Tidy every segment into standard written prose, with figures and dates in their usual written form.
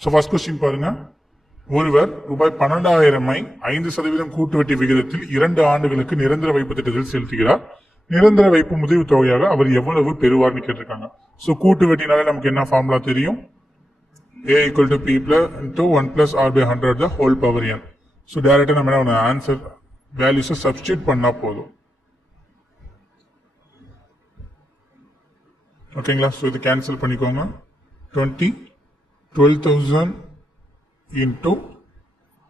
So first question பாருங்க. ஒருவர் ரூபாய் 12,000 5% கூட்டு வட்டி விகிதத்தில் 2 ஆண்டுகளுக்கு நிரந்தர வைப்பு திட்டத்தில் செலுத்துகிறார். நிரந்தர வைப்பு முதிர்வு தொகையாக அவர் எவ்வளவு பெறுவார்னு கேட்டிருக்காங்க. சோ கூட்டு வட்டினால நமக்கு என்ன ஃபார்முலா தெரியும்? A equal to P plus into 1 plus R by 100 the whole power n. So டைரக்டா நம்ம என்ன ஆன்சர் வேல்யூஸ் சப்ஸ்டிட்யூட் பண்ணா போதும். ஓகேங்களா? சோ இது கேன்சல் பண்ணிக்கோங்க. 12,000 into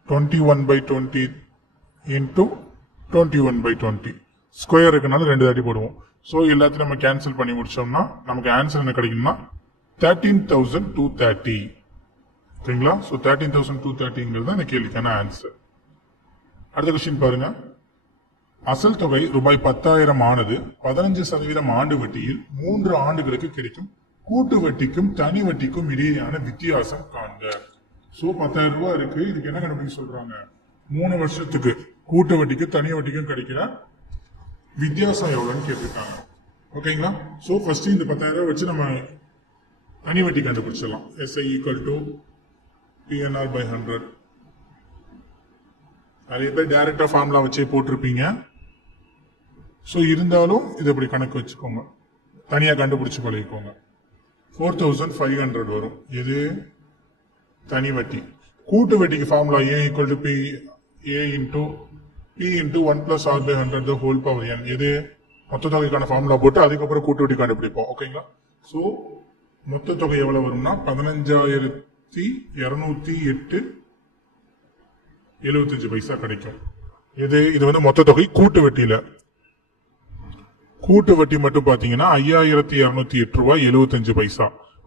21 by 20 into 21 by 20 square இருக்கனால 2 தாட்டி போடுவோம். சோ எல்லாத்தையும் நம்ம கேன்சல் பண்ணி முடிச்சோம்னா நமக்கு ஆன்சர் என்ன கிடைக்கும்னா 13,230. ஓகேங்களா? சோ 13,230ங்கிறது இந்த கேள்விக்கான ஆன்சர். அடுத்த क्वेश्चन பாருங்க. அசல் தொகை ரூபாய் 10,000 ஆனது 15% ஆண்டு வட்டியில் 3 ஆண்டுகளுக்கு கிடைக்கும் கூட்டு வட்டிக்கும் தனி வட்டிக்கும் இடையேயான வித்தியாசம் காண்க. சோ 10,000 ரூபாய் இருக்கு. இதுக்கு என்ன கண்டுபிடிக்க சொல்றாங்க? 3 வருஷத்துக்கு கூட்டு வட்டிக்கு தனி வட்டிக்கும் கிடைக்கிற வித்தியாசம் எவ்வளவுன்னு கேட்டிருக்காங்க. ஓகேங்களா? சோ ஃபர்ஸ்ட் இந்த 10,000 ரூபாய் வச்சு நம்ம தனி வட்டி கண்டுபிடிச்சிடலாம். SI equal to PNR by 100. நிறைய பேர் டைரக்டா ஃபார்முலா வச்சே போட்டிருப்பீங்க. சோ இருந்தாலும் இது இப்படி கணக்கு வச்சுக்கோங்க. தனியா கண்டுபிடிச்சு பழகிக்கோங்க. 4,500 வரும். இது தனி வட்டி. கூட்டு வட்டிக்கு formula A equal to A into P into 1 plus R by 100 the whole power n. இது மொத்த தொகைக்கான ஃபார்முலா போட்டு அதுக்கப்புறம் கூட்டு வட்டி கண்டுபிடிப்போம். ஓகேங்களா? சோ மொத்த தொகை எவ்வளவு வரும்னா 15,208.75 கிடைக்கும். இது வந்து மொத்த தொகை கூட்டு வட்டியில. கூட்டு வட்டி மட்டும் பாத்தீங்கன்னா 5,208.75 ரூபாய்.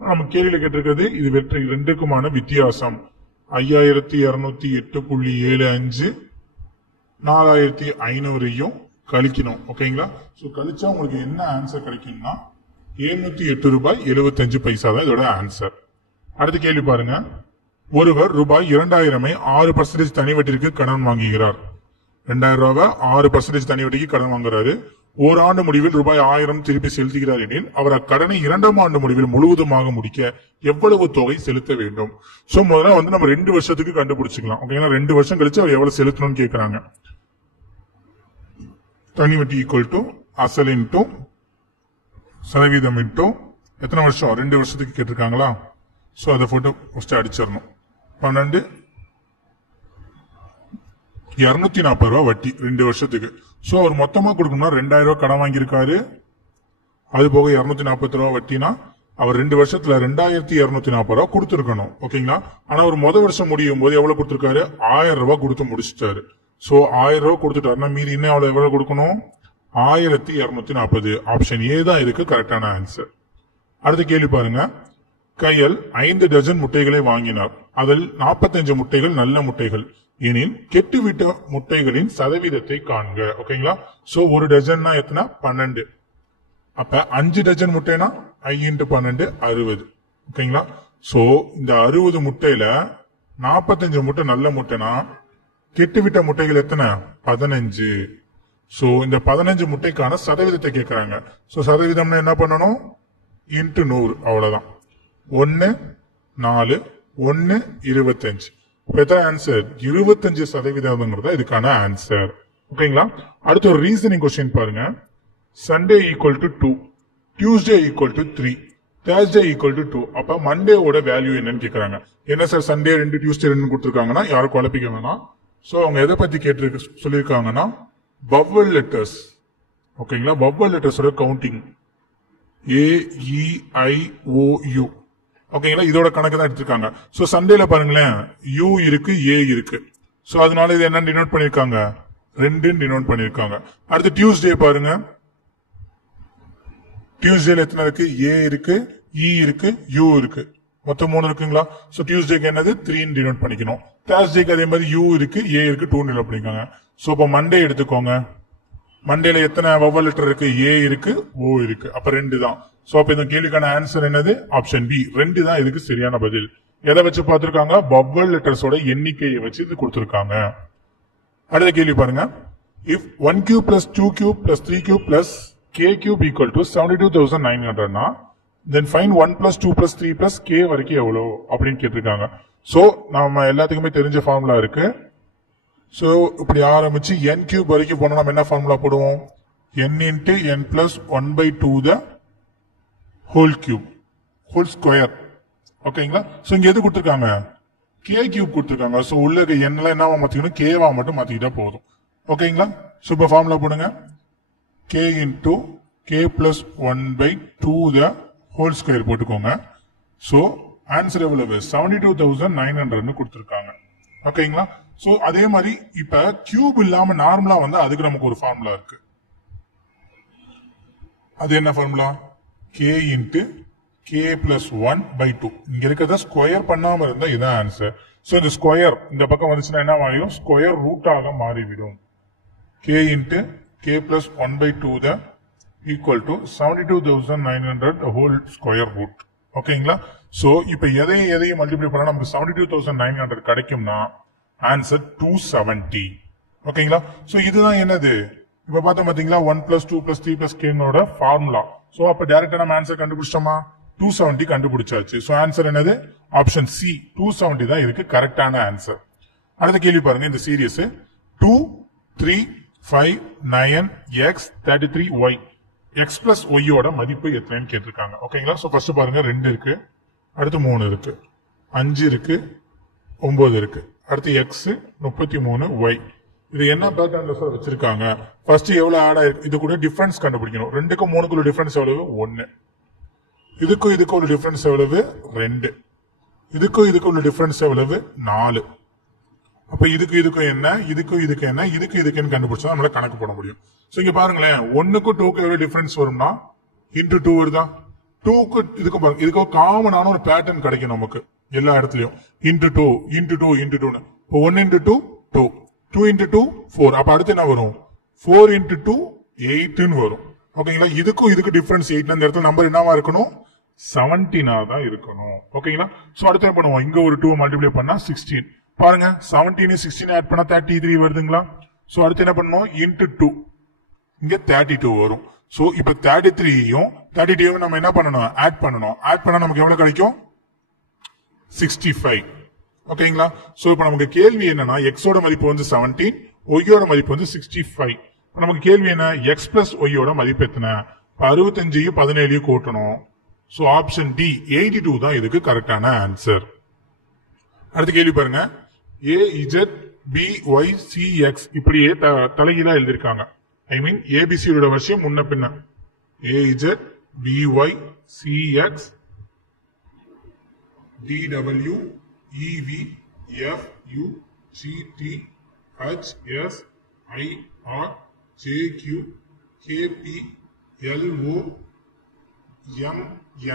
நம்ம கேள்வியில கேட்டிருக்கிறது இது வெற்றி ரெண்டுக்குமான வித்தியாசம் 5,208.75 4,500 கழிக்கணும். ஓகேங்களா? சோ கழிச்சா உங்களுக்கு என்ன ஆன்சர் கிடைக்கும்னா 708.75 தான் இதோட ஆன்சர். அடுத்த கேள்வி பாருங்க. ஒருவர் ரூபாய் 2,000 6% தனி வட்டிற்கு கடன் வாங்குகிறார். 2,000 ரூபாய் 6% தனி வட்டிக்கு கடன் வாங்குறாரு. ஓராண்டு முடிவில் ரூபாய் 1,000 திருப்பி செலுத்துகிறார் எனில் அவர் அக்கடனை 2ஆம் ஆண்டு முடிவில் முழுவதுமாக முடிக்க எவ்வளவு தொகை செலுத்த வேண்டும்? சோ முதல்ல வந்து நம்ம 2 வருஷத்துக்கு கண்டுபிடிச்சுக்கலாம். ஓகேங்களா? 2 வருஷம் கழிச்சு அவர் எவ்வளவு செலுத்தணும்னு கேட்கறாங்க. தனி வட்டி ஈக்குவல் டு அசல் இன்டூ சதவீதம் இன்டூ எத்தனை வருஷம்? 2 வருஷத்துக்கு கேட்டிருக்காங்களா? சோ அதை போட்டு ஃபர்ஸ்ட் அடிச்சிடணும். 12,240 ரூபாய் வட்டி 2 வருஷத்துக்கு. சோ அவர் மொத்தமா கொடுக்கணும்னா 2,000 ரூபாய் கடன் வாங்கியிருக்காரு. அது போக 240 ரூபாய் வட்டினா அவர் 2 வருஷத்துல 2,240 ரூபாய் கொடுத்திருக்கணும். ஓகேங்களா? ஆனா ஒரு முதல் வருஷம் முடியும் போது எவ்வளவு கொடுத்திருக்காரு? 1,000 ரூபாய் கொடுத்து முடிச்சிட்டாரு. சோ 1,000 ரூபாய் கொடுத்துட்டாருன்னா மீதி இன்னும் எவ்வளவு கொடுக்கணும்? 1,240. ஆப்ஷன் ஏ தான் இதுக்கு கரெக்டான ஆன்சர். அடுத்த கேள்வி பாருங்க. கையல் 5 டஜன் முட்டைகளை வாங்கினார். அதில் 45 முட்டைகள் நல்ல முட்டைகள் எனில் கெட்டுவிட்ட முட்டைகளின் சதவீதத்தை காண்க. ஓகேங்களா? சோ ஒரு டஜன்னா எத்தனை? 12. அப்ப 5 டஜன் முட்டைனா 5 into 12 60. ஓகேங்களா? சோ இந்த 60 முட்டையில 45 முட்டை நல்ல முட்டைனா கெட்டுவிட்ட முட்டைகள் எத்தனை? 15. சோ இந்த 15 முட்டைக்கான சதவீதத்தை கேட்கறாங்க. சோ சதவீதம்னா என்ன பண்ணணும்? இன்டு 100. அவ்வளவுதான். 1 4 1 25. ஆன்சர் 25% இதுக்கான ஆன்சர். ஓகேங்களா? அடுத்த ஒரு ரீசனிங் क्वेश्चन பாருங்க. Sunday equal to 2, Tuesday equal to 3, Thursday equal to 2. அப்ப மண்டேவோட வேல்யூ என்னன்னு கேக்குறாங்க. என்ன சார் சண்டே 2 டியூஸ்டே 2 கொடுத்திருக்காங்கன்னா யாரும் குழப்பிக்க வேணாம். சோ அவங்க எதை பத்தி கேட்டு சொல்லிருக்காங்கன்னா வவல் லெட்டர்ஸ். ஓகேங்களா? வவல் லெட்டர்ஸோட கவுண்டிங் AEIOU. ஓகேங்களா? இதோட கணக்கு தான் எடுத்திருக்காங்க. சோ சண்டேல பாருங்களேன் யூ இருக்கு ஏ இருக்கு. சோ அதனால இது என்ன டினோட் பண்ணிருக்காங்க? 2 டினோட் பண்ணிருக்காங்க. அடுத்து டியூஸ்டே பாருங்க. டியூஸ்டேல எத்தனை இருக்கு? ஏ இருக்கு இ இருக்கு யூ இருக்கு. மொத்தம் 3 இருக்குங்களா? சோ டியூஸ்டேக்கு என்னது? 3 டினோட் பண்ணிக்கணும். தேர்ஸ்டேக்கு அதே மாதிரி யூ இருக்கு ஏ இருக்கு 2 டினோட் பண்ணிருக்காங்க. சோ இப்போ மண்டே எடுத்துக்கோங்க. மண்டேல எத்தனை வவல் லெட்டர் இருக்கு? ஏ இருக்கு ஓ இருக்கு. அப்ப 2 தான். சோ அப்ப இந்த கேள்விக்கான ஆன்சர் என்னது? ஆப்ஷன் பி 2 தான் இதுக்கு சரியான பதில். எதை வச்சு பார்த்திருக்காங்க? வவல் லெட்டர்ஸோட எண்ணிக்கையை வச்சு இது கொடுத்திருக்காங்க. அடுத்த கேள்வி பாருங்க. If 1 cube plus 2 cube plus 3 cube plus k cube equal to 72,900 னா then find 1 plus 2 plus 3 plus k வரைக்கும் எவ்வளோ அப்படின்னு கேட்டிருக்காங்க. சோ நம்ம எல்லாத்துக்குமே தெரிஞ்ச ஃபார்முலா இருக்கு. சோ இப்படி ஆரம்பிச்சு n கியூப் வரைக்கும் போனா நம்ம என்ன ஃபார்முலா போடுவோம்? n into n plus 1 by 2 the whole cube whole square. ஓகேங்களா? சோ இங்க எது கொடுத்திருக்காங்க? k கியூப் கொடுத்திருக்காங்க. சோ உள்ள இருக்க n எல்லாம் என்னவா மாத்திக்கணும்? k வா மட்டும் மாத்திக்கிட்டா போதும். ஓகேங்களா? சோ இப்ப ஃபார்முலா போடுங்க. k into k plus 1 by 2 the whole square போட்டுக்கோங்க. சோ ஆன்சர் எவ்வளவு? 72,900 கொடுத்திருக்காங்க. ஓகேங்களா? சோ அதே மாதிரி இப்ப கியூப் இல்லாம நார்மலா வந்து அதுக்கு நமக்கு ஒரு ஃபார்முலா இருக்கு. அது என்ன formula? k into k plus 1 by 2. இங்க இருக்கிறத ஸ்கொயர் பண்ணாம இருந்தா இதான் ஆன்சர். சோ இந்த ஸ்கொயர் இந்த பக்கம் வந்துச்சுன்னா என்ன மாறிடும்? ஸ்கொயர் ரூட்டாக மாறிவிடும். k into k plus 1 by 2 the equal to 72,900 whole square root. ஓகேங்களா? சோ இப்ப எதையும் மல்டிப்ளை பண்ணா நமக்கு 72,900 கிடைக்கும்னா ஆன்சர் 270. ஓகேங்களா? சோ இதுதான் என்னது? இப்ப பார்த்தோம் பாத்தீங்களா 1 plus 2 plus 3 plus k னோட ஃபார்முலா. சோ அப்ப டைரக்டா நம்ம ஆன்சர் கண்டுபிடிச்சோமா? 270 கண்டுபிடிச்சாச்சு. சோ ஆன்சர் என்னது? ஆப்ஷன் சி 270 தான் இதுக்கு கரெக்டான ஆன்சர். அடுத்த கேள்வி பாருங்க. இந்த series 2 3 5 9 x 33 y x plus y ஓட மதிப்பு எத்தனைன்னு கேட்டிருக்காங்க. ஓகேங்களா? சோ ஃபர்ஸ்ட் பாருங்க 2 இருக்கு, அடுத்து 3 இருக்கு, 5 இருக்கு, 9 இருக்கு, அடுத்து x 33 y. இது என்ன பேட்டர்ன்ல சார் வச்சிருக்காங்க? ஃபர்ஸ்ட் எவ்வளவு ஆட் ஆயிருக்கு? இது கூட டிஃபரன்ஸ் கண்டுபிடிக்கணும். 2க்கும் 3க்கும் உள்ள டிஃபரன்ஸ் எவ்வளவு? 1. இதுக்கும் உள்ள டிஃபரன்ஸ் எவ்வளவு? 2. இதுக்கும் உள்ள டிஃபரன்ஸ் எவ்வளவு? 4. அப்ப இதுக்கும் என்ன, இதுக்கு என்ன, இதுக்கு கண்டுபிடிச்சா நம்மளால கணக்கு போட முடியும். சோ இங்க பாருங்களேன் 1க்கும் 2க்கும் எவ்வளவு டிஃபரன்ஸ் வரும்னா இன்டு 2 வருதா? 2க்கு இதுக்கும் பாருங்க, இதுக்கு காமனான ஒரு பேட்டர்ன் கிடைக்கும் நமக்கு எல்லா இடத்துலயும். Into 2 into 2 into 2. இப்போ 1 into 2 2, 2 into 2 4. அப்ப அடுத்து என்ன வரும்? 4 into 2 8 வரும். ஓகேங்களா? இதுக்கு டிஃபரன்ஸ் 8. அந்த இடத்துல நம்பர் என்னவா இருக்கணும்? 17 தான் இருக்கணும். ஓகேங்களா? சோ அடுத்து என்ன பண்ணுவோம்? இங்க ஒரு 2 மல்டிப்ளை பண்ணா 16. பாருங்க 17 16 ஆட் பண்ணா 33 வருதுங்களா? சோ அடுத்து என்ன பண்ணணும்? இன்டு 2, இங்க 32 வரும். சோ இப்ப 33யும் 32யும் நம்ம என்ன பண்ணணும்? ஆட் பண்ணணும். ஆட் பண்ணா நமக்கு எவ்வளவு கிடைக்கும்? 65. ஓகேங்களா? சோ இப்ப நமக்கு கேள்வி என்னன்னா x ஓட மதிப்பு வந்து 17, y ஓட மதிப்பு வந்து 65. நமக்கு கேள்வி என்ன? x plus y ஓட மதிப்பு எத்தனை? 65யும் 17யும் கூட்டணும். சோ ஆப்ஷன் டி 82 தான் இதுக்கு கரெக்டான ஆன்சர். அடுத்த கேள்வி பாருங்க. a z b y c x இப்படியே தலைகீழா எழுதிருக்காங்க. ஐ மீன் ஏபிசியோட விஷயம் முன்ன பின்ன. a z b y c x d w e v f u g t h s i r j q k p l o m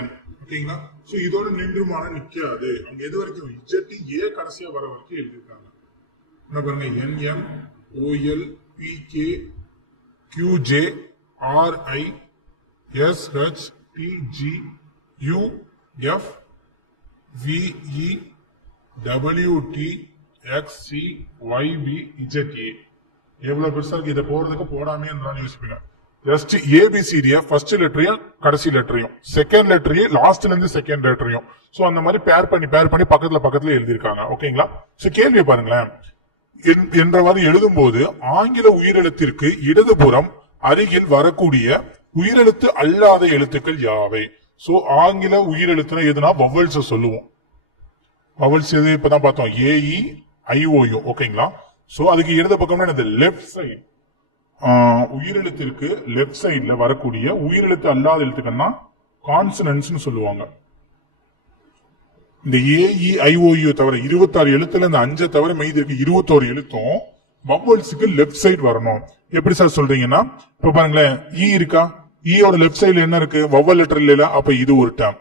n. ஓகேங்களா? So இதோட நின்றுமான நிக்காது. அங்க எது வரைக்கும்? z a கடைசியா வர வரைக்கும் எழுதிருக்காங்க. என்ன பாருங்க? n m o l p k q j r i s h t g u f v e w t x c y b z a. எவ்வளவு பெருசா இருக்கு? இதை போறதுக்கு போடாமே இருந்தாலும் யோசிப்பீங்க. ஜஸ்ட் ஏபிசிடிய ஃபர்ஸ்ட் லெட்டரையும் கடைசி லெட்டரையும், செகண்ட் லெட்டரையும் லாஸ்ட்ல இருந்து செகண்ட் லெட்டரையும், சோ அந்த மாதிரி பேர் பண்ணி பக்கத்துல எழுதிருக்காங்க. ஓகேங்களா? சோ கேள்வி பாருங்களேன். என்றவாறு எழுதும் போது ஆங்கில உயிரெழுத்திற்கு இடதுபுறம் அருகில் வரக்கூடிய உயிரெழுத்து அல்லாத எழுத்துக்கள் யாவை? சோ ஆங்கில உயிரெழுத்துனா எதுனா வவல்ஸ் சொல்லுவோம். வவல்ஸ் எது? இப்பதான் பார்த்தோம். AE IOU. ஓகேங்களா? சோ அதுக்கு இடது பக்கம்னா என்னது? Left side. உயிரெழுத்திற்கு லெப்ட் சைட்ல வரக்கூடிய உயிரெழுத்து அல்லாத எழுத்துக்கள்னா கான்சனன்ட்ஸ் சொல்லுவாங்க. இந்த ஏஇ ஐஓயு தவிர 26 எழுத்துல இந்த 5 தவிர மீதி இருக்கு 21 எழுத்தும் வவல்ஸுக்கு லெப்ட் சைடு வரணும். எப்படி சார் சொல்றீங்கன்னா, இப்ப பாருங்களேன், ஈ இருக்கா? ஈயோட லெப்ட் சைடுல என்ன இருக்கு? வவல் லெட்டர் இல்ல. அப்ப இது ஒரு டேம்.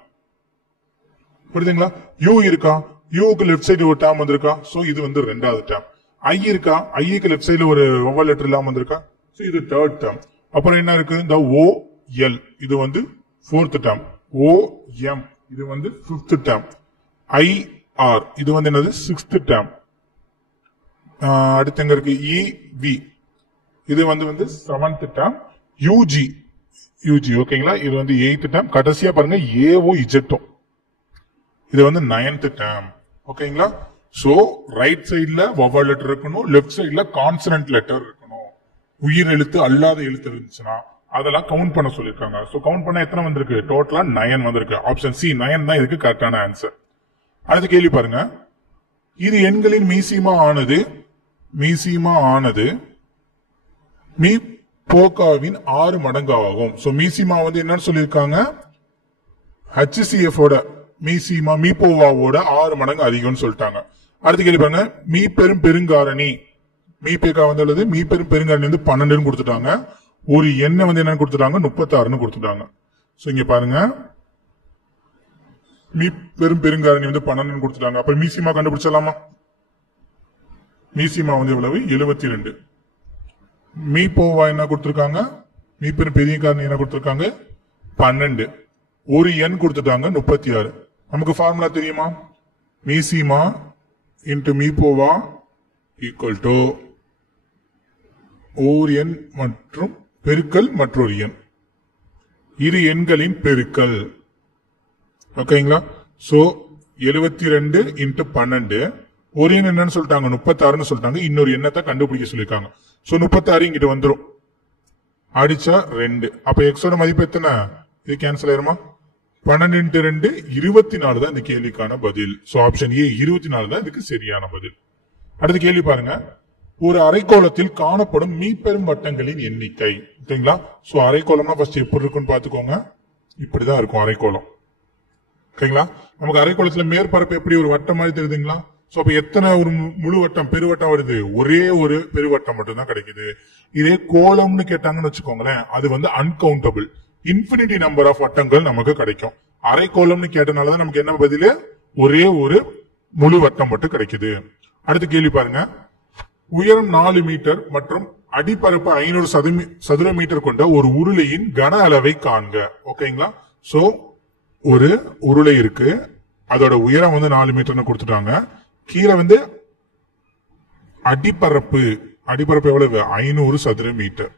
புரியுதுங்களா? யூ இருக்கா? யூக்கு லெப்ட் சைடு ஒரு டேம் வந்திருக்கா? சோ இது வந்து ரெண்டாவது டேம். ஐ இருக்கா? ஐக்கு லெப்ட் சைடுல ஒரு வவல் லெட்டர் இல்லாம வந்திருக்கா? சோ இது தேர்ட் டேம். அப்புறம் என்ன இருக்கு? இந்த ஓ எல் இது வந்து ஃபோர்த் டேம். ஓ எம் இது வந்து ஃபிஃப்த் டேம். ஐ ஆர் இது வந்து என்னது? Sixth dam. அடுத்து எங்க இருக்கு? இ வி இது வந்து செவன்த் டேம். UG UG. ஓகேங்களா, இது வந்து 8th டேர்ம். கடைசியா பாருங்க ஏஓ இஜெட்டோ, இது வந்து 9th டேர்ம். ஓகேங்களா, சோ ரைட் சைடுல வவல் லெட்டர் இருக்கணும், லெஃப்ட் சைடுல கான்சனன்ட் லெட்டர் இருக்கணும். உயிர் எழுத்து அல்லாத எழுத்து இருந்துச்சுன்னா அதெல்லாம் கவுண்ட் பண்ண சொல்லிருக்காங்க. சோ கவுண்ட் பண்ண எத்தனை வந்திருக்கு? டோட்டலா 9 வந்திருக்கு. ஆப்ஷன் சி 9 தான் இதுக்கு கரெக்டான ஆன்சர். அடுத்த கேள்வி பாருங்க. இது எண்களின் மீசிமா ஆனது மீ போகாவின் 6 மடங்கு ஆகும். சோ மீசிமா வந்து என்னன்னு சொல்லியிருக்காங்க? HCF ஓட மீசிமா மீபோவாவோட 6 மடங்கு அதிகம்னு சொல்லிட்டாங்க. அடுத்த கேள்வி பாருங்க. மீ பெரும் பெருங்காரணி, மீ பேக்கா வந்து மீ பெரும் பெருங்காரணி வந்து 12ன்னு கொடுத்துட்டாங்க. ஒரு எண்ணை வந்து என்னன்னு கொடுத்துட்டாங்க? 36ன்னு கொடுத்துட்டாங்க. சோ இங்க பாருங்க, மீ பெரும் பெருங்காரணி வந்து 12ன்னு கொடுத்துட்டாங்க. அப்ப மீசிமா கண்டுபிடிச்சலாமா? மீசிமா வந்து எவ்வளவு? 72. மீ போவா என்ன கொடுத்திருக்காங்க? மீ பெரும் பெரிய காரணி என்ன கொடுத்திருக்காங்க? 12. ஒரு எண் கொடுத்துட்டாங்க 36. நமக்கு ஃபார்முலா தெரியுமா? மீசிமா இன்டு மீ போவா ஈக்குவல் டு ஓர் எண் மற்றும் பெருக்கல் மற்றொரு எண், இரு எண்களின் பெருக்கல். ஓகேங்களா, சோ 72 இன்டு 12. ஒரு எண் என்னன்னு சொல்லிட்டாங்க? 36ன்னு சொல்லிட்டாங்க. இன்னொரு எண்ணத்தை கண்டுபிடிக்க சொல்லிருக்காங்க. சோ 36 இங்கிட்டு வந்துடும், அடிச்சா 2. அப்ப எக்ஸோட மதிப்பு எத்தனை? இது கேன்சல் ஆயிருமா? 12 இன்டு 2 24 தான் இந்த கேள்விக்கான பதில். சோ ஆப்ஷன் ஏ 24 தான் இதுக்கு சரியான பதில். அடுத்த கேள்வி பாருங்க. ஒரு அரைக்கோளத்தில் காணப்படும் மீப்பெரும் வட்டங்களின் எண்ணிக்கை. ஓகேங்களா, சோ அரைக்கோளம்னா ஃபர்ஸ்ட் எப்படி இருக்குன்னு பாத்துக்கோங்க. இப்படிதான் இருக்கும் அரைக்கோளம். ஓகேங்களா, நமக்கு அரைக்கோளத்துல மேற்பரப்பு எப்படி ஒரு வட்டம் மாதிரி தெரியுதுங்களா? சோ அப்ப எத்தனை ஒரு முழு வட்டம் பெருவட்டம் வருது? ஒரே ஒரு பெருவட்டம் மட்டும் தான் கிடைக்குது. இதே கோலம்னு கேட்டாங்கன்னு வச்சுக்கோங்களேன், அது வந்து அன்கவுண்டபிள், இன்ஃபினிட்டி நம்பர் ஆஃப் வட்டங்கள் நமக்கு கிடைக்கும். அரைக்கோளம்னு கேட்டனாலதான் நமக்கு என்ன பதில்? ஒரே ஒரு முழு வட்டம் மட்டும் கிடைக்குது. அடுத்த கேள்வி பாருங்க. உயரம் 4 மீட்டர் மற்றும் அடிப்பரப்பு 500 சதுர மீட்டர் கொண்ட ஒரு உருளையின் கன அளவை காண்க. ஓகேங்களா, சோ ஒரு உருளை இருக்கு, அதோட உயரம் வந்து 4 மீட்டர்னு கொடுத்துட்டாங்க. கீழே வந்து அடிப்பரப்பு எவ்வளவு? 500 சதுர மீட்டர்.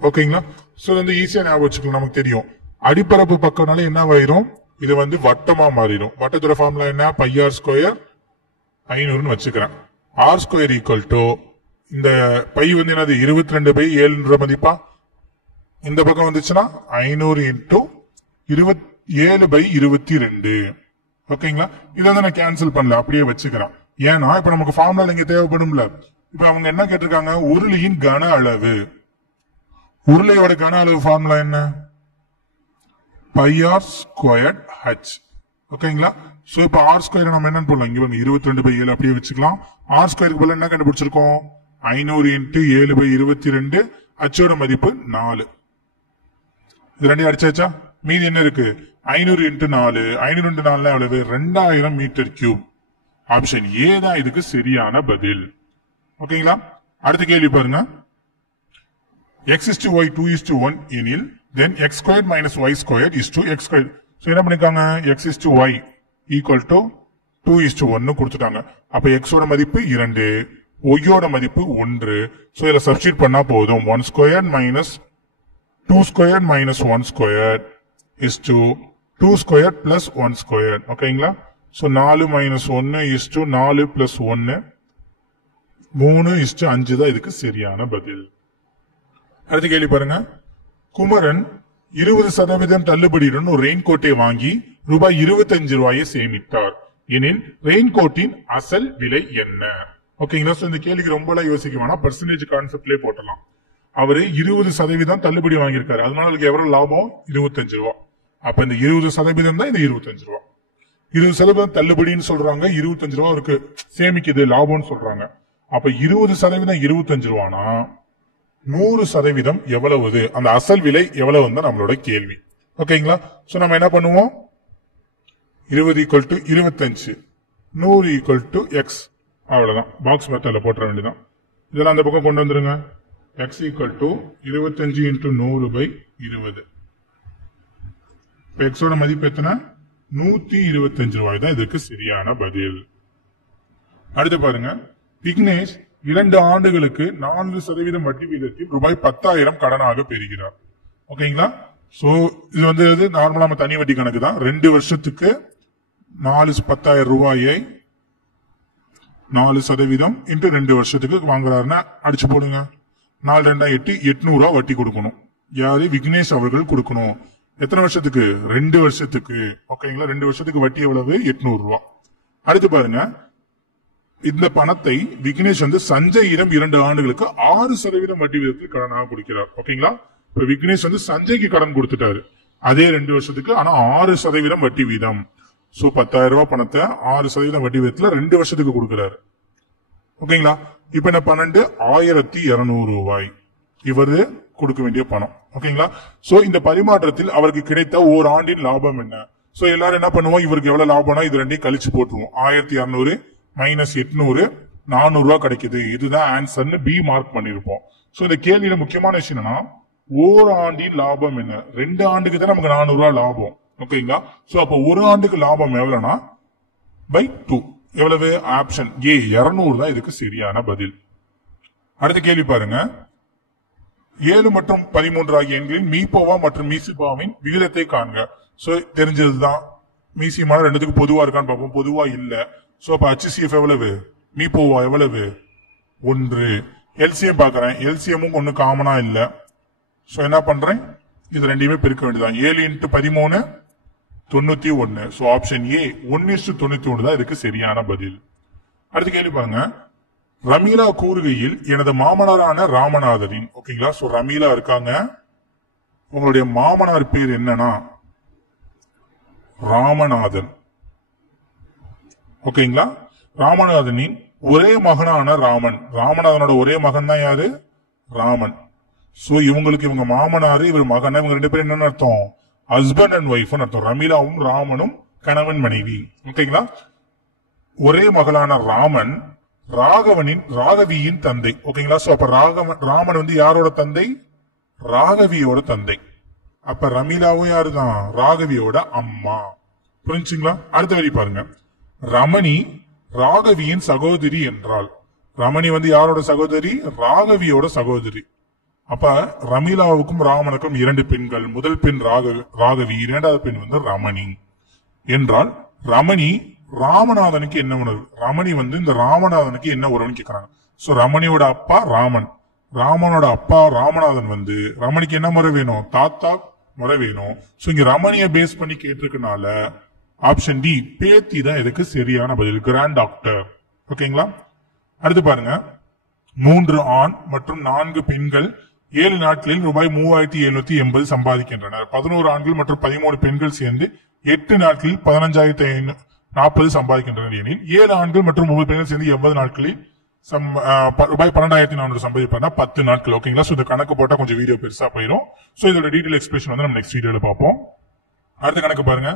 ஓகேங்களா, சோ வந்து ஈஸியா ஞாபகம் வச்சுக்கலாம். நமக்கு தெரியும் அடிப்பரப்பு பக்கம்னால என்ன ஆயிரும்? இது வந்து வட்டமா மாறிடும். வட்டத்தோட ஃபார்முலா என்ன? πr ஸ்கொயர் 500ன்னு வச்சுக்கிறேன். ஆர் ஸ்கொயர் ஈக்குவல் டு இந்த பை வந்து என்னது? 22/7 மதிப்பா இந்த பக்கம் வந்துச்சுன்னா 500 இன்டூ 7/22. ஓகேங்களா, இதை வந்து நான் கேன்சல் பண்ணல, அப்படியே வச்சுக்கிறேன். ஏன்னா இப்ப நமக்கு ஃபார்முலா இங்க தேவைப்படும்ல. இப்ப அவங்க என்ன கேட்டிருக்காங்க? உருளையின் கன அளவு. உருளையோட கன அளவு ஃபார்முலா என்ன? πr squared h. ஓகேங்களா, சோ இப்ப ஆர் ஸ்கொயர் நம்ம என்ன போடலாம்? இங்க 22/7 அப்படியே வச்சுக்கலாம். ஆர் ஸ்கொயருக்கு பதிலா என்ன கண்டுபிடிச்சிருக்கோம்? 500 இன்டூ 7/22. ஹச்சோட மதிப்பு 4. இது ரெண்டையும் அடிச்சாச்சா? மீதி என்ன இருக்கு? 500 இன்டூ 4. 500 இன்டூ 4 எவ்வளவு? 2000 மீட்டர் கியூப். ஆப்ஷன் ஏ தான் இதுக்கு சரியான பதில். ஓகேங்களா, அடுத்த கேள்வி பாருங்க. x/y 2:1 எனில் then x squared minus y squared is to x squared. So என்ன பண்ணிருக்காங்க? x/y equal to 2:1 கொடுத்துட்டாங்க. அப்ப x ஓட மதிப்பு 2, y ஓட மதிப்பு 1. சோ இத சப்ஸ்டிட்யூட் பண்ணா போதும். 1 squared minus 2 squared minus 1 squared is to 2 squared plus 1 squared. ஓகேங்களா, so 4 minus 1 is to 4 plus 1, 3:5 தான் இதுக்கு சரியான பதில். அடுத்த கேள்வி பாருங்க. குமரன் 20% தள்ளுபடியுடன் ஒரு ரெயின் கோட்டை வாங்கி ரூபாய் 25 சேமித்தார் எனில் ரெயின் கோட்டின் அசல் விலை என்ன? ஓகேங்களா, சோ இந்த கேள்விக்கு ரொம்ப யோசிக்க வேணாம், பெர்சன்டேஜ் கான்செப்ட்லயே போட்டலாம். அவரு 20% தள்ளுபடி வாங்கியிருக்காரு, அதனால அதுக்கு எவ்வளவு லாபம்? 25 ரூபாய். அப்ப இந்த 20% தான் இந்த 25 ரூபாய். 20% தள்ளுபடின்னு சொல்றாங்க, 25 ரூபாய் அவருக்கு சேமிக்குது லாபம்னு சொல்றாங்க. அப்ப 20% 25 ரூபானா 100% எவ்வளவு? அந்த அசல் விலை எவ்வளவு தான் நம்மளோட கேள்வி. ஓகேங்களா, சோ நம்ம என்ன பண்ணுவோம்? 20 = 25, 100 = x. அவ்வளவுதான், பாக்ஸ் மெத்தட்ல போட்டுற வேண்டியதான். இதெல்லாம் அந்த பக்கம் கொண்டு வந்துருங்க. x = 25 × 100/20. x ஓட மதிப்பு எத்தனை? 125 ரூபாய் தான் இதுக்கு சரியான பதில். அடுத்து பாருங்க. விக்னேஷ் 2 ஆண்டுகளுக்கு 4% வட்டி வீதத்தில் ரூபாய் 10,000 கடனாக பெறுகிறார். ஓகேங்களா, சோ இது வந்து நார்மலா நம்ம தனி வட்டி கணக்கு தான். 2 வருஷத்துக்கு 4/10,000 ரூபாயை 4% இன்ட்டு 2 வருஷத்துக்கு வாங்குறாருன்னா அடிச்சு போடுங்க. 4 2 8 800 ரூபாய் வட்டி கொடுக்கணும். யாரு? விக்னேஷ் அவர்கள் கொடுக்கணும். எத்தனை வருஷத்துக்கு? 2 வருஷத்துக்கு. ஓகேங்களா? 2 வருஷத்துக்கு வட்டி எவ்வளவு? 800 ரூபாய். அடுத்து பாருங்க, இந்த பணத்தை விக்னேஷ் வந்து சஞ்சயிடம் 2 ஆண்டுகளுக்கு 6% வட்டி விதத்தில் கடனாக கொடுக்கிறார். ஓகேங்களா? இப்ப விக்னேஷ் வந்து சஞ்சய்க்கு கடன் கொடுத்துட்டாரு, அதே 2 வருஷத்துக்கு, ஆனா 6% வட்டி வீதம். சோ 10,000 ரூபாய் பணத்தை 6% வட்டி விதத்துல 2 வருஷத்துக்கு கொடுக்கிறாரு. ஓகேங்களா? இப்ப என்ன 12 1200 ரூபாய் இவரு கொடுக்க வேண்டிய பணம். ஓகேங்களா? சோ இந்த பரிமாற்றத்தில் அவருக்கு கிடைத்த ஓராண்டின் லாபம் என்ன? சோ எல்லாரும் என்ன பண்ணுவோம், இவருக்கு எவ்வளவு லாபம்னா இது ரெண்டையும் கழிச்சு போட்டுருவோம். 1200 மைனஸ் 800 400 ரூபாய் கிடைக்குது. இதுதான் ஆன்சர்னு பி மார்க் பண்ணிருப்போம். சோ இந்த கேள்வியில முக்கியமான விஷயம் என்னன்னா, ஓராண்டின் லாபம் என்ன? 2 ஆண்டுக்கு தான் நமக்கு 400 ரூபாய் லாபம். ஓகேங்களா? சோ அப்ப ஒரு ஆண்டுக்கு லாபம் எவ்வளவுனா பை 2. எவ்வளவு? ஆப்ஷன் ஏ 200 தான் இதுக்கு சரியான பதில். அடுத்த கேள்வி பாருங்க. 7 மற்றும் 13 ஆகிய எண்களின் மீபோவா மற்றும் மீசிபாவின் விகிதத்தை காண்க. சோ தெரிஞ்சதுதான். மீசிமான ரெண்டுத்துக்கு பொதுவா இருக்கான்னு பார்ப்போம். பொதுவா இல்ல. சோ அப்ப HCF எவ்வளவு? மீபோவா எவ்வளவு? 1. எல்சிஎம் பாக்குறேன். எல்சிஎமும் ஒண்ணு காமனா இல்ல. சோ என்ன பண்றேன், இது ரெண்டையுமே பெருக்க வேண்டியதான். 7 × 13 91. சோ ஆப்ஷன் ஏ 1:91 தான் இதுக்கு சரியான பதில். அடுத்த கேள்வி பாருங்க. ரமீலா கூறுகையில் எனது மாமனாரான ராமநாதரின். ஓகேங்களா? சோ ரமீலா இருக்காங்க, உங்களுடைய மாமனார் பேர் என்னன்னா ராமநாதன். ஓகேங்களா? ராமநாதனின் ஒரே மகனான ராமன். ராமநாதனோட ஒரே மகன் தான் யாரு? ராமன். சோ இவங்களுக்கு இவங்க மாமனாரு, இவர் மகன், இவங்க 2 பேரும் என்னன்னு அர்த்தம்? ஹஸ்பண்ட் அண்ட் ஒய்ஃப் அர்த்தம். ரமீலாவும் ராமனும் கணவன் மனைவி. ஓகேங்களா? ஒரே மகளான ராமன் ராகவியின் தந்தை. ஓகேங்களா? சோ அப்ப ராமன் வந்து யாரோட தந்தை? ராகவியோட தந்தை. அப்ப ரமீலாவும் யாருதான்? ராகவியோட அம்மா. புரிஞ்சுங்களா? அடுத்த வரி பாருங்க. ரமணி ராகவியின் சகோதரி என்றால். ரமணி வந்து யாரோட சகோதரி? ராகவியோட சகோதரி. அப்ப ரமீலாவுக்கும் ராமனுக்கும் 2 பெண்கள். முதல் பெண் ராகவி, 2வது பெண் வந்து ரமணி என்றால், ரமணி ராமநாதனுக்கு என்ன உணர்வு? ரமணி வந்து இந்த ராமநாதனுக்கு என்ன உறவுன்னு கேட்கறாங்க. சோ ரமணியோட அப்பா ராமன், ராமனோட அப்பா ராமநாதன் வந்து ரமணிக்கு என்ன முறை வேணும்? தாத்தா முறை வேணும். சோ இங்க ரமணிய பேஸ் பண்ணி கேட்டிருக்கனால ஆப்ஷன் டி பேத்தி தான் இதுக்கு சரியான பதில். Grand doctor. ஓகேங்களா? அடுத்து பாருங்க. 3 ஆண் மற்றும் 4 பெண்கள் 7 நாட்களில் ரூபாய் 3780 சம்பாதிக்கின்றனர். 11 ஆண்கள் மற்றும் 13 பெண்கள் சேர்ந்து 8 நாட்களில் 15,540 சம்பாதிக்கின்றனர் எனில் 7 ஆண்கள் மற்றும் 3 பெண்கள் சேர்ந்து 80 நாட்களில் ரூபாய் 12,400 சம்பாதிப்பாங்க 10 நாட்கள். ஓகேங்களா? சோ இந்த கணக்கு போட்டா கொஞ்சம் வீடியோ பெருசா போயிடும். சோ இதோட டீடைல் எக்ஸ்பிரஷன் வந்து நம்ம நெக்ஸ்ட் வீடியோல பார்ப்போம். அடுத்த கணக்கு பாருங்க.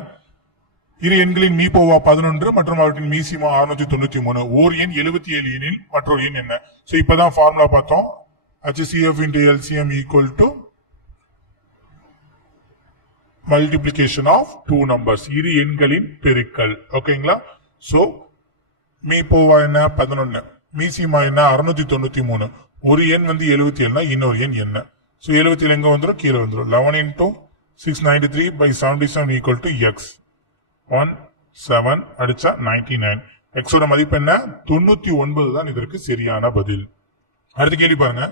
இரு எண்களின் மீபோவா 11 மற்றும் அவற்றின் மீசிமா 693. ஓர் எண் 77 எனில் மற்றொரு எண் என்ன? சோ இப்பதான் ஃபார்முலா பார்த்தோம். HCF into LCM equal to multiplication of 2 numbers. இரு எண்களின் பெருக்கல். ஓகேங்களா? சோ மீபோவா என்ன? 11. மீசிமா என்ன? 693. ஒரு எண் வந்து 77னா இன்னொரு எண் என்ன? சோ 77 எங்க வந்துரும்? கீழே வந்துரும். 11 into 693 by 77 equal to x. 17 அடிச்சா 99. x ஓட மதிப்பு என்ன? 99 தான் இதற்கு சரியான பதில். அடுத்த கேள்வி பாருங்க.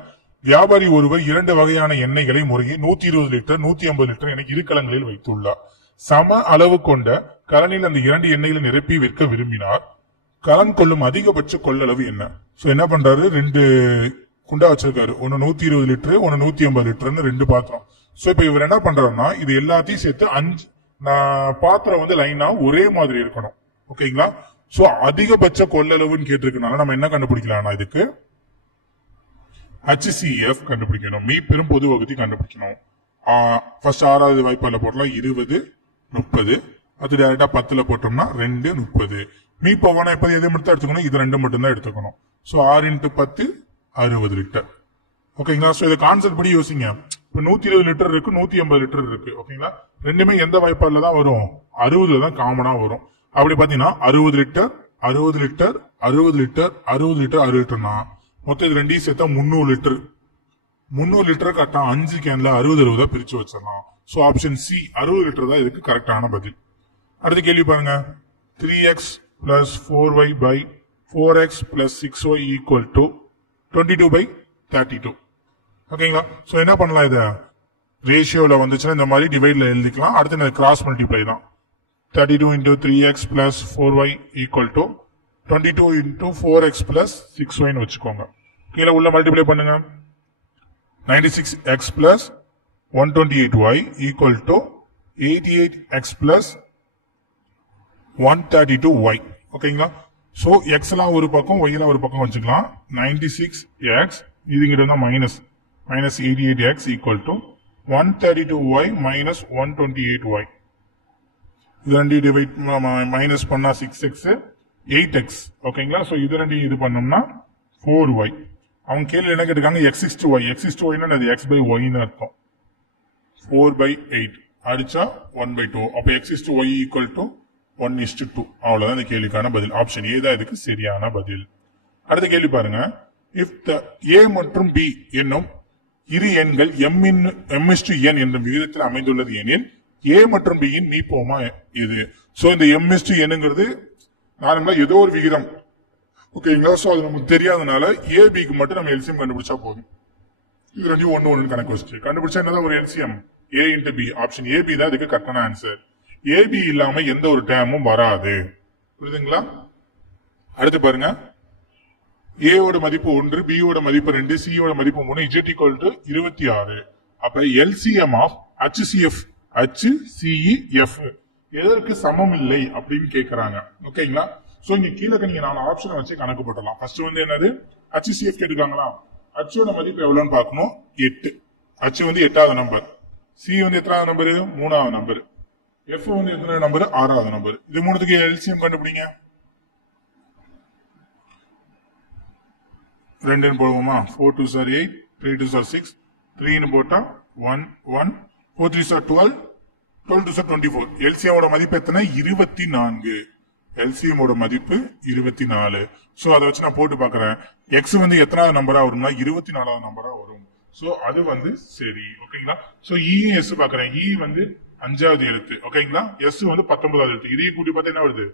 வியாபாரி ஒருவர் 2 வகையான எண்ணெய்களை முறையே 120 லிட்டர் 150 லிட்டர் என 2 கலங்களில் வைத்துள்ளார். சம அளவு கொண்ட கலனில் அந்த 2 எண்ணெய்களை நிரப்பி விற்க விரும்பினார். கலன் கொள்ளும் அதிகபட்ச கொள்ளளவு என்ன? சோ என்ன பண்றாரு? 2 குண்டா வச்சிருக்காரு. ஒன்னு 120 லிட்டர், ஒன்னு 150 லிட்டர்னு 2 பாத்திரம். சோ இப்ப இவர் என்ன பண்றாருன்னா, இது எல்லாத்தையும் சேர்த்து 5 பாத்திரம் வந்து லைனா ஒரே மாதிரி இருக்கணும். ஓகேங்களா? சோ அதிகபட்ச கொள்ளளவுன்னு கேட்டிருக்கனால நம்ம என்ன கண்டுபிடிக்கலாம்? இதுக்கு HCF கண்டுபிடிக்கணும். மீ பெரும் பொது வகுதி கண்டுபிடிக்கணும். ஃபர்ஸ்ட் 6வது வாய்ப்பால போடலாம் 20 30. அது டைரக்டா 10ல போட்டோம்னா 2 30. மீ போவானா இப்ப எதை மட்டும் எடுத்துக்கணும்? இது 2 மட்டும் தான் எடுத்துக்கணும். So 6 × 10 60 litre. ஓகேங்களா? சோ இத கான்செப்ட் படி யோசிங்க. இப்ப 120 லிட்டர் இருக்கு, 150 லிட்டர் இருக்கு. ஓகேங்களா? ரெண்டுமே எந்த வாய்ப்பால தான் வரும்? 60ல தான் காமனா வரும். அப்படி பாத்தீங்கன்னா 60 லிட்டர் 60 லிட்டர் 60 லிட்டர் 60 லிட்டர் 60 லிட்டர்னா மொத்தம் இது ரெண்டையும் சேர்த்தா 300 லிட்டர். 300 லிட்டர் கரெக்டா 5 கேன்ல 60 பிரிச்சு வச்சிடலாம். சோ ஆப்ஷன் சி 60 லிட்டர் தான் இதுக்கு கரெக்டான பதில். அடுத்த கேள்வி பாருங்க. 3x plus 4y by 4x plus 6y equal to 22 by 32. ஓகேங்களா? சோ என்ன பண்ணலாம், இத ரேஷியோல வந்துச்சுன்னா இந்த மாதிரி டிவைட்ல எழுதிக்கலாம். அடுத்து இந்த கிராஸ் மல்டிப்ளை தான். 32 into 3x plus 4y equal to 22 into 4x plus 6y ன்னு வச்சுக்கோங்க. கீழே உள்ள மல்டிப்ளை பண்ணுங்க. 96x plus 128y equal to 88x plus 132y. ஓகேங்களா? சோ x எல்லாம் ஒரு பக்கம் y எல்லாம் ஒரு பக்கம் வச்சுக்கலாம். 96x இது இங்க இருந்தா minus 88x equal to 132y minus 128y. இது ரெண்டு டிவைட் மைனஸ் பண்ணா 6x 8x. ஓகேங்களா? சோ இது ரெண்டு இது பண்ணோம்னா 4y. அவங்க கேள்வி என்ன கேட்டிருக்காங்க, x is to y. x is to y னா அது x by y ன்னு அர்த்தம். 4/8 அடிச்சா 1/2. அப்ப x is to y equal to 1:2. அவ்வளவுதான் இந்த கேள்விக்கான பதில். ஆப்ஷன் ஏ தான் இதுக்கு சரியான பதில். அடுத்த கேள்வி பாருங்க. இஃப் த a மற்றும் b என்னும் இரு எண்கள் m/n என்ற விகிதத்தில் அமைந்துள்ளது எனில் a மற்றும் b இன் மீப்போமா இது. சோ இந்த m/nங்கிறது நார்மலா ஏதோ ஒரு விகிதம். ஓகேங்களா? சோ அது நமக்கு தெரியாதனால a b க்கு மட்டும் நம்ம எல்சிஎம் கண்டுபிடிச்சா போதும். இது ரெண்டும் 1 கணக்கு வச்சு கண்டுபிடிச்சா என்னதான் ஒரு LCM a into b. Option A B தான் இதுக்கு கரெக்டான ஆன்சர். ஏபி இல்லாம எந்த ஒரு டேமும் வராது. புரியுதுங்களா? அடுத்து பாருங்க. a ஓட மதிப்பு 1, b ஓட மதிப்பு 2, c ஓட மதிப்பு 3, z equal to 26. அப்ப LCM of HCF HCEF எதற்கு சமம் இல்லை அப்படின்னு கேக்குறாங்க. ஓகேங்களா? சோ இங்க கீழே நீங்க 4 ஆப்ஷன் வச்சு கணக்கு போடலாம். ஃபர்ஸ்ட் வந்து என்னது, HCF கேட்டுக்காங்களா? H ஓட மதிப்பு எவ்வளவுன்னு பார்க்கணும். 8. H வந்து 8வது நம்பர், C வந்து எத்தனாவது நம்பர், 3வது நம்பர், F வந்து எத்தனை நம்பர், 6வது நம்பர். இது மூணுத்துக்கு LCM கண்டுபிடிங்க. 2 போடுவோமா? 4 2s are 8, 3 2s are 6, 3 ன்னு போட்டா 1 1, 4 3s are 12, 12 2s are 24. LCM ஓட மதிப்பு எத்தனை, 24. LCM ஓட மதிப்பு 24. சோ அதை வச்சு நான் போட்டு பாக்குறேன். X வந்து எத்தனாவது நம்பரா வரும்னா 24வது நம்பரா வரும். சோ அது வந்து சரி. ஓகேங்களா? சோ E S பாக்குறேன். E வந்து 5வது எழுத்து. ஓகேங்களா? S வந்து 19வது எழுத்து. இதையும் கூட்டி பார்த்தா என்ன வருது,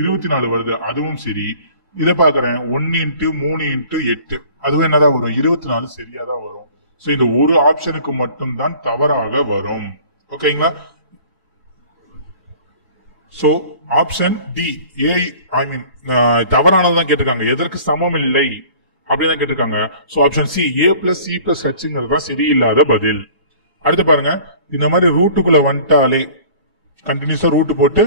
24 வருது. அதுவும் சரி. இதை பாக்குறேன் 1 into 3 into 8, அதுவும் என்னதான் வரும், 24 சரியாதான் வரும். சோ இந்த ஒரு ஆப்ஷனுக்கு மட்டும் தான் தவறாக வரும். ஓகேங்களா? சோ ஆப்ஷன் டி தவறானதான் கேட்டிருக்காங்க. எதற்கு சமம் இல்லை அப்படின்னு கேட்டிருக்காங்க. So option C A plus C plus Hங்கிறது சரியில்லாத பதில். அடுத்து பாருங்க. இந்த மாதிரி ரூட்டுக்குள்ள வந்துட்டாலே கண்டினியூஸா ரூட் போட்டு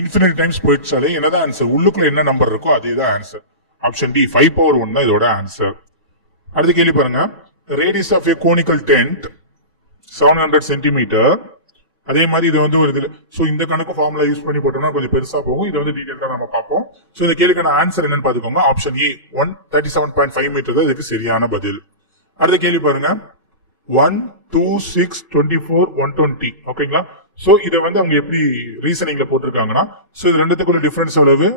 இன்ஃபினிட்டி டைம்ஸ் போயிடுச்சாலே என்னதான் ஆன்சர், உள்ளுக்குள்ள என்ன நம்பர் இருக்கோ அதேதான் ஆன்சர். ஆப்ஷன் டி 5/1 தான் இதோட ஆன்சர். அடுத்த கேள்வி பாருங்க. Radius of a conical tent 700 centimetre. அதே மாதிரி இது வந்து ஒரு இதுல சோ இந்த கணக்கு ஃபார்முலா யூஸ் பண்ணி போட்டோம்னா கொஞ்சம் பெருசா போகும். இது வந்து டீடைலா நம்ம பார்ப்போம். சோ இந்த கேள்விக்கான ஆன்சர் என்னன்னு பாத்துக்கோங்க. ஆப்ஷன் ஏ 137.5 மீட்டர் தான் இதுக்கு சரியான பதில். அடுத்த கேள்வி பாருங்க. 1 2 6 24 120. ஓகேங்களா? சோ இத வந்து அவங்க எப்படி ரீசனிங்ல போட்டிருக்காங்கன்னா, சோ இது ரெண்டுத்துக்குள்ள டிஃபரன்ஸ் எவ்வளவு,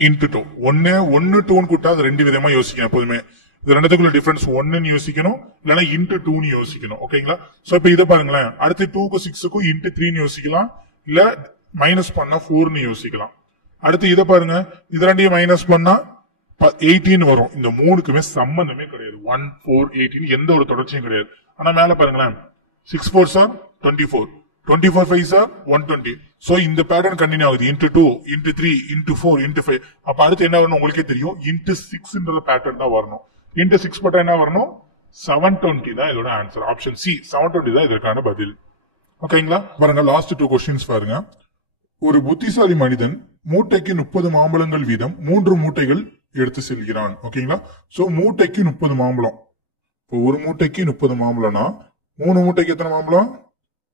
இன்டு 2. 1 1 2 கூட்டா அது ரெண்டு விதமா யோசிக்கணும் எப்போதுமே. இது ரெண்டுத்துக்குள்ள டிஃபரன்ஸ் 1 யோசிக்கணும், இல்லனா இன்டு 2 யோசிக்கணும். ஓகேங்களா? சோ இப்ப இத பாருங்களேன். அடுத்து 2க்கும் 6க்கும் இன்டு 3 யோசிக்கலாம், இல்ல மைனஸ் பண்ணா 4 யோசிக்கலாம். அடுத்து இத பாருங்க. இது ரெண்டையும் மைனஸ் பண்ணா 18 வரும். இந்த மூணுக்குமே சம்பந்தமே கிடையாது. 1 4 18 எந்த ஒரு தொடர்ச்சியும் கிடையாது. ஆனா மேல பாருங்களேன். 6 4s are 24, 24 5s are 120. So இந்த பேட்டர்ன் கண்டினியூ ஆகுது. Into 2 into 3 into 4 into 5. அப்ப அடுத்து என்ன வரணும் உங்களுக்கே தெரியும், இன்டு 6ன்ற பேட்டர்ன் தான் வரணும். இன்டு 6 போட்டா என்ன வரணும், 720 தான் இதோட ஆன்சர். ஆப்ஷன் சி 720 தான் இதற்கான பதில். ஓகேங்களா? பாருங்க லாஸ்ட் 2 क्वेश्चंस பாருங்க. ஒரு புத்திசாலி மனிதன் மூட்டைக்கு 30 மாம்பழங்கள் வீதம் 3 மூட்டைகள் எடுத்து செல்கிறான். ஓகேங்களா? சோ மூட்டைக்கு 30 மாம்பழம். இப்போ ஒரு மூட்டைக்கு 30 மாம்பழம்னா 3 மூட்டைக்கு எத்தனை மாம்பழம்,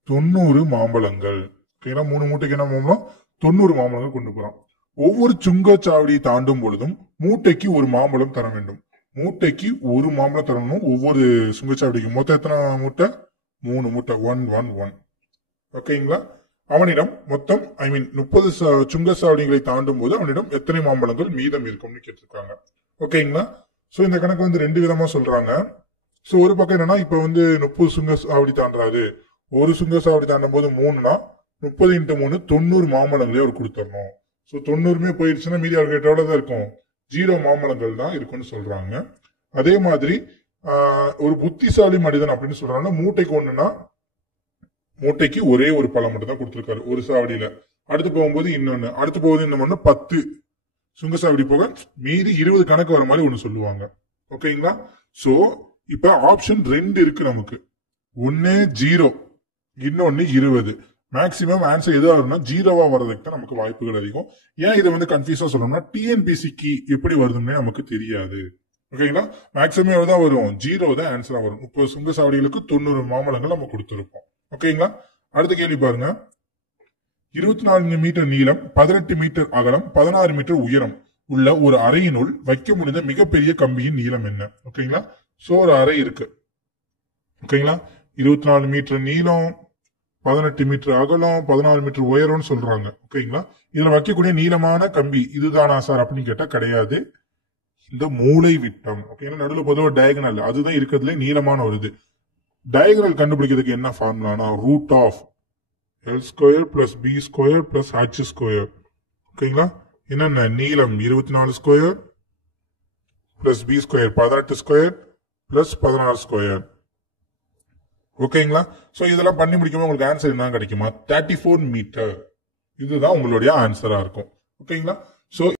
90 மாம்பழங்கள். ஓகேங்களா? 3 மூட்டைக்கு என்ன மாம்பழம், 90 மாம்பழங்கள் கொண்டு போறான். ஒவ்வொரு சுங்கச்சாவடியை தாண்டும் பொழுதும் மூட்டைக்கு ஒரு மாம்பழம் தர வேண்டும். மூட்டைக்கு ஒரு மாம்பழம் தரணும் ஒவ்வொரு சுங்கச்சாவடிக்கு. மொத்தம் எத்தனை மூட்டை, 3 மூட்டை. 1 1 1. ஓகேங்களா? அவனிடம் மொத்தம் 30 சுங்கச்சாவடிகளை தாண்டும் போது அவனிடம் எத்தனை மாம்பழங்கள் மீதம் இருக்கும்னு கேட்டிருக்காங்க. ஓகேங்களா? சோ இந்த கணக்கு வந்து ரெண்டு விதமா சொல்றாங்க. சோ ஒரு பக்கம் என்னன்னா இப்ப வந்து 30 சுங்க சாவடி தாண்டாது, ஒரு சுங்க சாவடி தாண்டும் போது 3னா 30 × 3 90 மாம்பழங்களே அவர் கொடுத்துடணும். சோ 90மே போயிடுச்சுன்னா மீதி அவர்கிட்ட எவ்வளவுதான் இருக்கும், 0 மாம்பழங்கள் தான் இருக்குன்னு சொல்றாங்க. அதே மாதிரி ஒரு புத்திசாலி மனிதன் அப்படின்னு சொல்றாங்கன்னா மூட்டைக்கு ஒண்ணுன்னா மூட்டைக்கு ஒரே ஒரு பழம் மட்டும் தான் கொடுத்திருக்காரு ஒரு சாவடியில. அடுத்து போகும்போது இன்னொன்னு, அடுத்து போகுது இன்னொன்னு 10 சுங்க சாவடி போக மீதி 20 கணக்கு வர மாதிரி ஒண்ணு சொல்லுவாங்க. ஓகேங்களா? சோ இப்ப ஆப்ஷன் 2 இருக்கு நமக்கு. ஒன்னு 0, இன்னொன்னு 20. மேக்சிமம் ஆன்சர் எதுவா வரும்னா 0வா வர்றதுக்கு தான் நமக்கு வாய்ப்புகள் அதிகம். ஏன் இதை வந்து கன்ஃபியூஸா சொல்லணும்னா டிஎன்பிசிக்கு எப்படி வருதுன்னு நமக்கு தெரியாது. ஓகேங்களா? மேக்சிமம் எவ்வளவுதான் வரும், 0 தான் ஆன்சரா வரும். 30 சுங்க சாவடிகளுக்கு 90 மாம்பழங்கள் நம்ம கொடுத்திருப்போம். ஓகேங்களா? அடுத்த கேள்வி பாருங்க. 24 மீட்டர் நீளம், 18 மீட்டர் அகலம், 16 மீட்டர் உயரம் உள்ள ஒரு அறையினுள் வைக்க முடிந்த மிகப்பெரிய கம்பியின் நீளம் என்ன? ஓகேங்களா? சோ ஒரு அறை இருக்கு. ஓகேங்களா? 24 மீட்டர் நீளம், 18 மீட்டர் அகலம், 16 மீட்டர் உயரம்னு சொல்றாங்க. ஓகேங்களா? இதுல வைக்கக்கூடிய நீளமான கம்பி இதுதானா சார் அப்படின்னு கேட்டா கிடையாது. இந்த மூளை விட்டம். ஓகேங்களா? நடுவில் பொதுவாக டயகனல் அதுதான் இருக்கிறதுல நீளமான ஒரு இது. டயகனல் கண்டுபிடிக்கிறதுக்கு என்ன ஃபார்முலானா root of L² + B² + H². ஓகேங்களா? என்னென்ன நீளம் 24² + B² 18² + 16². ஓகேங்களா? சோ இதெல்லாம் பண்ணி முடிக்கும்போது உங்களுக்கு ஆன்சர் என்ன கிடைக்குமா, 34 மீட்டர். இதுதான் உங்களுடைய ஆன்சரா இருக்கும். ஓகேங்களா? சோ